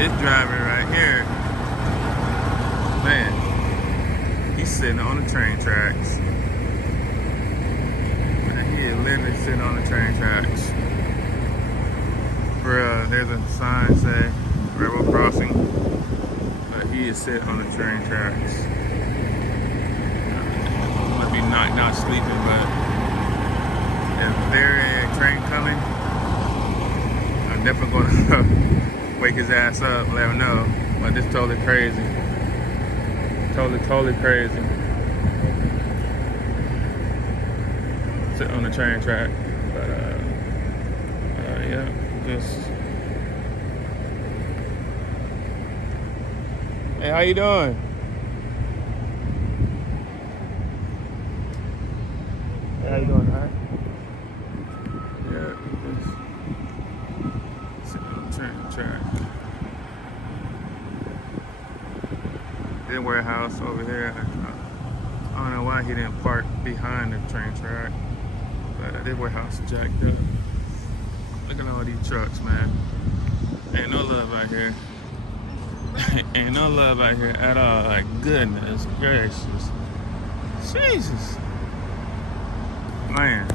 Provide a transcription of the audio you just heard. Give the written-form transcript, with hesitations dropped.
This driver right here, man, he's sitting on the train tracks. Man, he is literally sitting on the train tracks. Bruh, there's a sign say railroad crossing, but he is sitting on the train tracks. Must be knocked out sleeping, but if there is a train coming, I'm definitely gonna wake his ass up, let him know. But this is totally crazy. Totally crazy. Sit on the train track. But yeah, just hey, how you doing? Hey, how you doing, all right? Yeah, just sitting on the train track. This warehouse over here, I don't know why he didn't park behind the train track, but this warehouse is jacked up. Look at all these trucks, man. Ain't no love out here. Ain't no love out here at all. Like, goodness gracious. Jesus. Man.